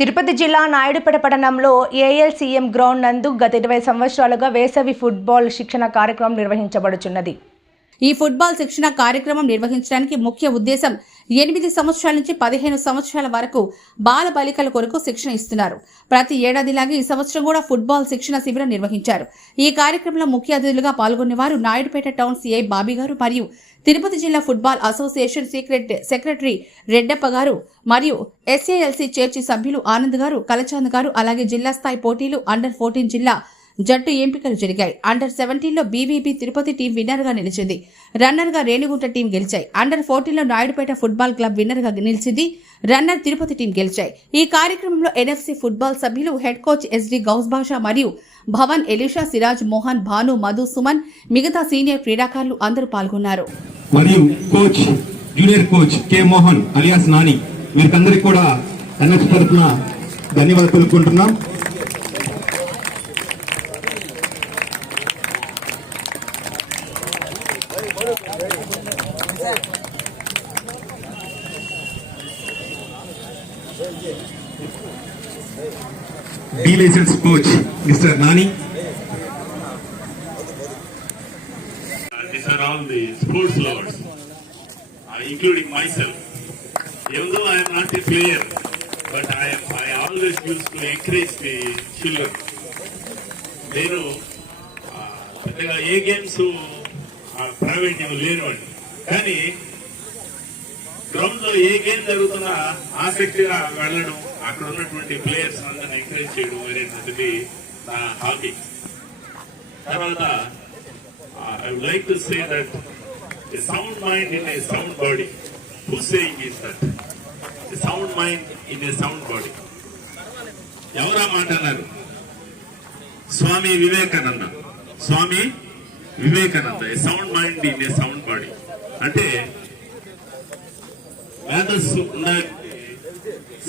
తిరుపతి జిల్లా నాయుడుపేట పట్టణంలో ఏఎల్సీఎం గ్రౌండ్ నందు గత ఇరవై సంవత్సరాలుగా వేసవి ఫుట్బాల్ శిక్షణ కార్యక్రమం నిర్వహించబడుచున్నది. ఈ ఫుట్బాల్ శిక్షణ కార్యక్రమం నిర్వహించడానికి ముఖ్య ఉద్దేశం ఎనిమిది సంవత్సరాల నుంచి పదిహేను సంవత్సరాల వరకు బాల బాలికల కొరకు శిక్షణ ఇస్తున్నారు. ప్రతి ఏడాదిలాగే ఈ సంవత్సరం కూడా ఫుట్బాల్ శిక్షణ శిబిరం నిర్వహించారు. ఈ కార్యక్రమంలో ముఖ్య అతిథులుగా పాల్గొనేవారు నాయుడుపేట టౌన్ సీఐ బాబీ గారు మరియు తిరుపతి జిల్లా football association secret secretary Reddappa గారు మరియు ఎస్ఏఎల్సీ చేర్చి సభ్యులు ఆనంద్ గారు కలచాంద్ గారు అలాగే జిల్లా స్థాయి పోటీలు అండర్ ఫోర్టీన్ జిల్లా జట్టు ఎంపికలు జరిగాయి. అండర్ సెవెంటీన్లో బీవీబీ తిరుపతి టీం విన్నర్గా నిలిచింది. రన్నర్గా రేణిగుంట టీం గెలిచాయి. అండర్ ఫోర్టీన్లో నాయుడుపేట ఫుట్బాల్ క్లబ్ విన్నర్గా నిలిచింది. రన్నర్ తిరుపతి టీం గెలిచాయి. ఈ కార్యక్రమంలో ఎన్ఎఫ్సి ఫుట్బాల్ సభ్యులు head coach SD Ghouse Basha మరియు భవన్ ఎలిషా సిరాజ్ మోహన్ భాను మధు సుమన్ మిగతా సీనియర్ క్రీడాకారులు అందరూ పాల్గొన్నారు. మరియు coach junior coach K Mohan alias Nani వీరికందరికీ కూడా ఎన్ఎఫ్ తరఫున ధన్యవాదాలు తెలుపుకుంటున్నాం. B licence coach mister Nani these are all the sports lovers, uh, including myself. Even though I am not a player, but I, am, I always used to encourage the children. నేను ఆ, పెద్దగా ఏ games private లేనివ్వండి కానీ గ్రౌండ్లో ఏ game జరుగుతున్నా ఆసక్తిగా వెళ్ళడం అక్కడ ఉన్నటువంటి ప్లేయర్స్ అందరిని ఎంకరేజ్ చేయడం అనేటువంటిది నా హాబీ తర్వాత I would like to say that a sound mind in a sound body body. Saying is that that? A sound mind in a ఎవరా మాట అన్నారు Swami Vivekananda Swami Vivekananda a sound mind in a sound body అంటే మేధస్సు ఉండాలి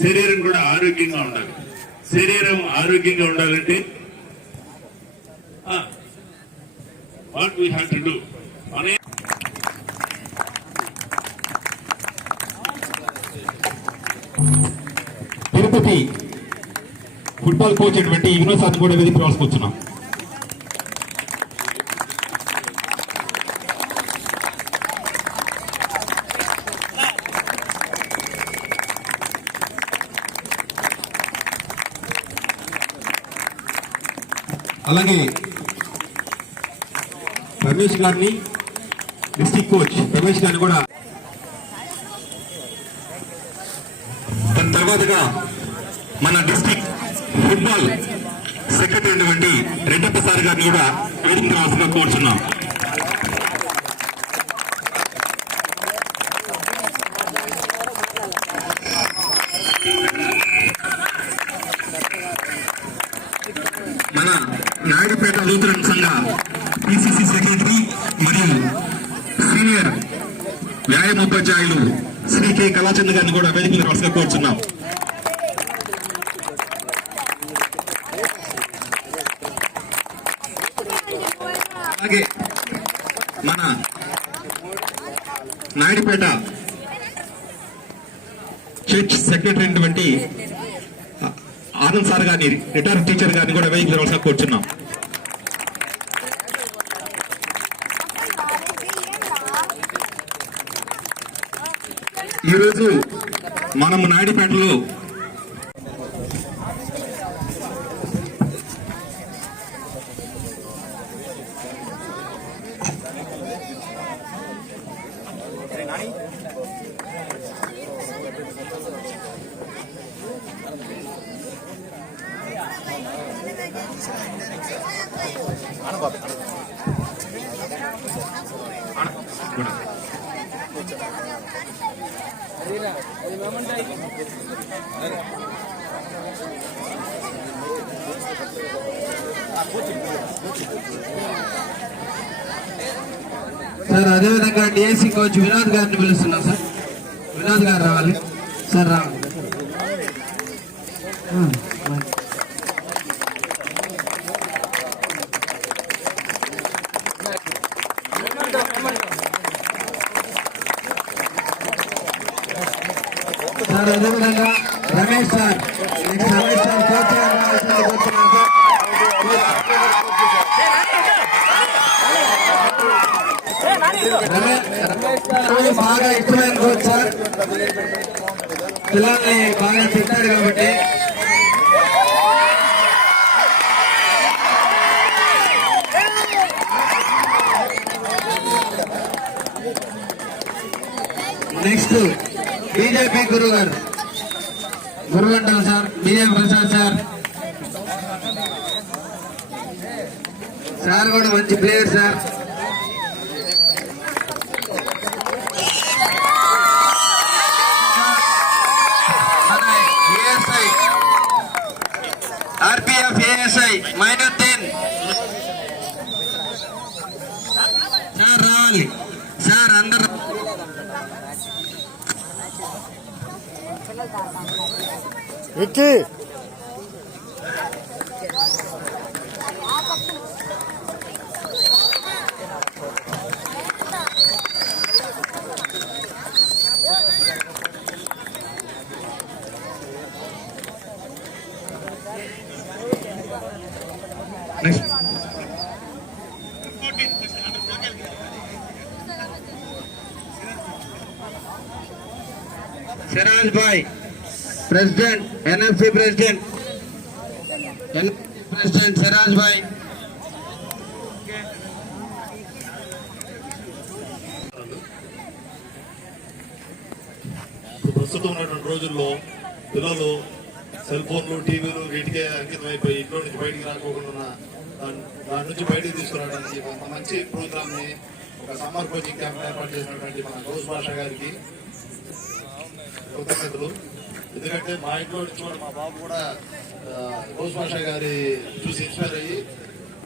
శరీరం కూడా ఆరోగ్యంగా ఉండాలి. శరీరం ఆరోగ్యంగా ఉండాలంటే what we have to do అనే తిరుపతి ఫుట్బాల్ కోచ్ అటువంటి వినోద్ కూడా వెళ్ళి రాసుకొచ్చున్నాం అలాగే రమేష్ గారిని డిస్టిక్ కోచ్ రమేష్ గారిని కూడా దాని తర్వాతగా మన డిస్టిక్ ఫుట్బాల్ సెక్రటరీ అయినటువంటి రెడ్డప్ప సార్ గారిని కూడా వేదిక రావాల్సిందిగా కోరుతున్నాం నాయుడుపేట లూథరన్ సంఘ పిసిసి సెక్రటరీ మరియు సీనియర్ వ్యాయామోపాధ్యాయులు శ్రీ కె. కళాచంద్ర గారిని కూడా వేదికలు రావాల్సిందిగా కోరుచున్నాం. అలాగే మన నాయుడుపేట చర్చ్ సెక్రటరీ అయినటువంటి ఆనంద్ సార్ గారిని రిటైర్డ్ టీచర్ గారిని కూడా వేదికలు రావాల్సిన కూర్చున్నాం. ఈరోజు మనం నాయుడుపేటలో అనుభవం సార్ అదేవిధంగా డిఎస్సి కోచ్ వినోద్ గారిని పిలుస్తున్నాం సార్. వినోద్ గారు రావాలి. సార్ రావాలి. సార్ అదేవిధంగా రమేష్ సార్ రమేష్ సార్ బాగా ఇష్టమైన కోచ్ సార్ పిల్లల్ని బాగా తిట్టాడు కాబట్టి నెక్స్ట్ బీజేపీ గురువు గారు గురుగంటలు sir BJP Prasad sir. Sir కూడా మంచి player sir. RPF ASI Mainuddin sir రావాలి సార్ అందరు Vicky. Next Siraj bye. President NFC president president Siraj భాయ్. ప్రస్తుతం ఉన్నటువంటి రోజుల్లో పిల్లలు సెల్ ఫోన్లు టీవీలు వీటికే అంకితం అయిపోయి ఇంట్లో నుంచి బయటికి రాకోకుండా దాని దాని నుంచి బయటికి తీసుకురావడానికి ఒక మంచి ప్రోగ్రామ్ని ఒక సమ్మర్ కోచింగ్ క్యాంప్ ఏర్పాటు చేసినటువంటి మన గౌస్ భాష గారికి కృతజ్ఞతలు. ఎందుకంటే మా ఇంట్లో నుంచి కూడా మా బాబు కూడా గౌస్ భాష గారి చూసి ఇన్స్పైర్ అయ్యి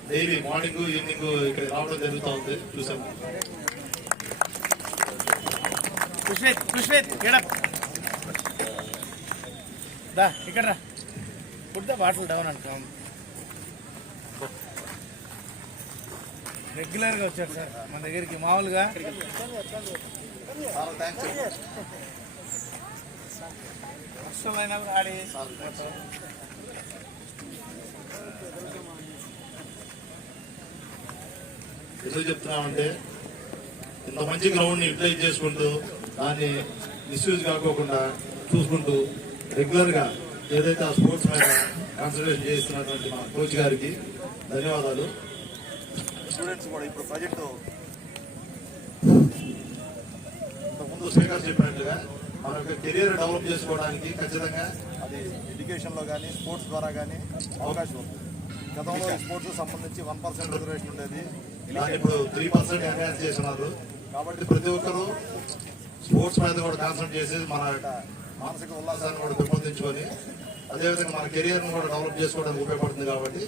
డైలీ మార్నింగ్ ఈవినింగ్ ఇక్కడ రావడం జరుగుతూ ఉంది చూసాము ఇక్కడ రా. బాటిల్ డౌన్ అంటాం రెగ్యులర్గా వచ్చారు సార్ మన దగ్గరికి మామూలుగా. ఆడి ఎందుకు చెప్తున్నామంటే ఇంత మంచి గ్రౌండ్ని యూటిలైజ్ చేసుకుంటూ దాన్ని మిస్యూజ్ కాకోకుండా చూసుకుంటూ రెగ్యులర్గా ఏదైతే ఆ స్పోర్ట్స్ మీద కాన్సన్ట్రేషన్ చేస్తున్నటువంటి మా కోచ్ గారికి ధన్యవాదాలు. స్టూడెంట్స్ కూడా ఇప్పుడు ప్రజెంట్ ముందు స్పీకర్ చెప్పినట్టుగా మన యొక్క కెరీర్ డెవలప్ చేసుకోవడానికి ఖచ్చితంగా అది ఎడ్యుకేషన్లో కానీ స్పోర్ట్స్ ద్వారా కానీ అవకాశం ఉంది. గతంలో స్పోర్ట్స్ సంబంధించి వన్ పర్సెంట్ రిజర్వేషన్ ఉండేది. ఇప్పుడు త్రీ పర్సెంట్ ఎన్హాన్స్ చేస్తున్నారు. కాబట్టి ప్రతి ఒక్కరూ స్పోర్ట్స్ మీద కూడా కాన్సన్ట్రేట్ చేసి మన మానసిక ఉల్లాసాన్ని కూడా పెంపొందించుకొని అదేవిధంగా మన కెరియర్ కూడా డెవలప్ చేసుకోవడానికి ఉపయోగపడుతుంది కాబట్టి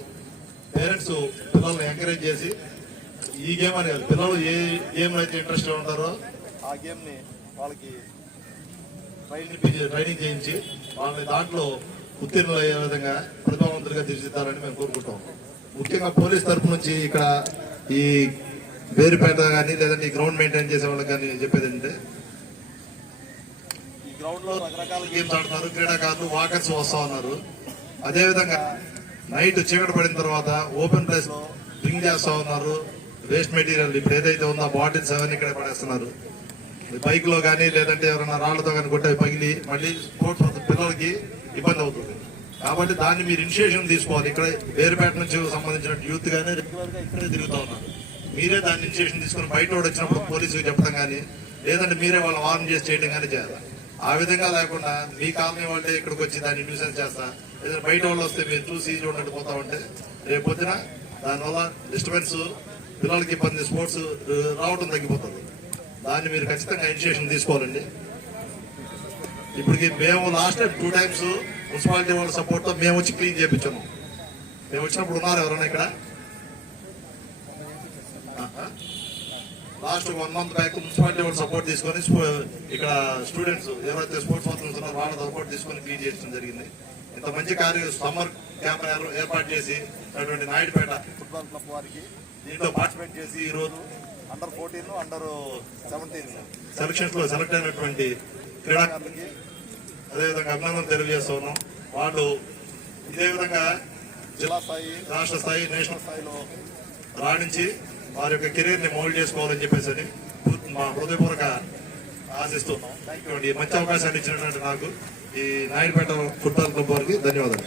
పేరెంట్స్ పిల్లల్ని ఎంకరేజ్ చేసి ఈ గేమ్ అని కాదు పిల్లలు ఏ గేమ్ అయితే ఇంట్రెస్ట్ ఉంటారో ఆ గేమ్ని వాళ్ళకి ట్రైనింగ్ ట్రైనింగ్ చేయించి వాళ్ళని దాంట్లో ఉత్తీర్ణులు అయ్యే విధంగా ప్రతిభావంతులుగా తీర్చిదిద్దాలని మేము కోరుకుంటాం. ముఖ్యంగా పోలీస్ తరపు నుంచి ఇక్కడ ఈ వేరుపేట కానీ లేదంటే ఈ గ్రౌండ్ మెయింటైన్ చేసే వాళ్ళకి కానీ చెప్పేది ఏంటంటే ఈ గ్రౌండ్లో రకరకాల గేమ్స్ ఆడుతున్నారు క్రీడాకారులు వాకర్స్ వస్తా ఉన్నారు. అదేవిధంగా నైట్ చీకటి పడిన తర్వాత ఓపెన్ ప్లేస్లో డ్రింక్ చేస్తా ఉన్నారు. వేస్ట్ మెటీరియల్ ఇప్పుడు ఏదైతే ఉందో బాటిల్స్ అవన్నీ ఇక్కడ పడేస్తున్నారు. బైక్లో కానీ లేదంటే ఎవరైనా రాళ్ళతో కానీ కొట్టే పగిలి మళ్ళీ స్పోర్ట్స్ పిల్లలకి ఇబ్బంది అవుతుంది. కాబట్టి దాన్ని మీరు ఇనిషియేషన్ తీసుకోవాలి. ఇక్కడ వేరుపేట నుంచి సంబంధించిన యూత్ కానీ ఇక్కడే తిరుగుతూ ఉన్నారు. మీరే దాన్ని ఇనిషియేషన్ తీసుకుని బయట వచ్చినప్పుడు పోలీసుకి చెప్పడం కానీ లేదంటే మీరే వాళ్ళని వార్న్ చేసి చేయడం కానీ చేయాలి? ఆ విధంగా లేకుండా మీ కాలనీ వాళ్ళే ఇక్కడికి వచ్చి దాన్ని న్యూసెన్స్ చేస్తా లేదా బయట వాళ్ళు వస్తే మీరు చూసి చూడండి పోతా ఉంటే రేపు పొద్దున దానివల్ల డిస్టర్బెన్స్ పిల్లలకి ఇబ్బంది స్పోర్ట్స్ రావడం తగ్గిపోతుంది. దాన్ని మీరు ఖచ్చితంగా ఇనిషియేషన్ తీసుకోవాలండి. ఇప్పటికి మేము last time two times municipality వాళ్ళ సపోర్ట్తో మేము వచ్చి క్లీన్ చేయించాము మేము వచ్చినప్పుడు ఉన్నారు ఎవరైనా ఇక్కడ? Last one month back municipality వాళ్ళు సపోర్ట్ తీసుకొని స్పో- ఇక్కడ స్టూడెంట్స్ ఎవరైతే స్పోర్ట్స్ పర్సన్స్ ఉన్నారో వాళ్ళ సపోర్ట్ తీసుకొని క్లీన్ చేయడం జరిగింది. ఇంత మంచి కార్య సమ్మర్ క్యాంప్ ఏర్పాటు చేసి అటువంటి నాయుడుపేట ఫుట్బాల్ క్లబ్ వారికి దీంట్లో పార్టిసిపేట్ చేసి ఈ రోజు అండర్ ఫోర్టీన్ అండర్ సెవెంటీన్ సెలక్షన్స్లో సెలెక్ట్ అయినటువంటి క్రీడాకారులకి అదేవిధంగా అభినందనలు తెలియజేస్తా ఉన్నాం. వాళ్ళు ఇదే విధంగా జిల్లా స్థాయి రాష్ట్ర స్థాయి నేషనల్ స్థాయిలో రాణించి వారి యొక్క కెరీర్ని మౌల్డ్ చేసుకోవాలని చెప్పేసి మా హృదయపూర్వక ఆశిస్తున్నాం. థ్యాంక్ యూ అండి మంచి అవకాశాన్ని ఇచ్చినటువంటి నాకు ఈ నాయుడుపేట ఫుట్బాల్ క్లబ్ వారికి ధన్యవాదాలు.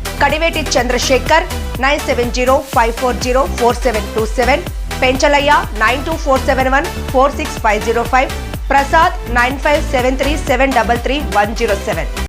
Kadiveti Chandrashekhar nine seven zero five four zero four seven two seven Penchalaiah nine two four seven one four six five zero five Prasad nine five seven three seven double three one zero seven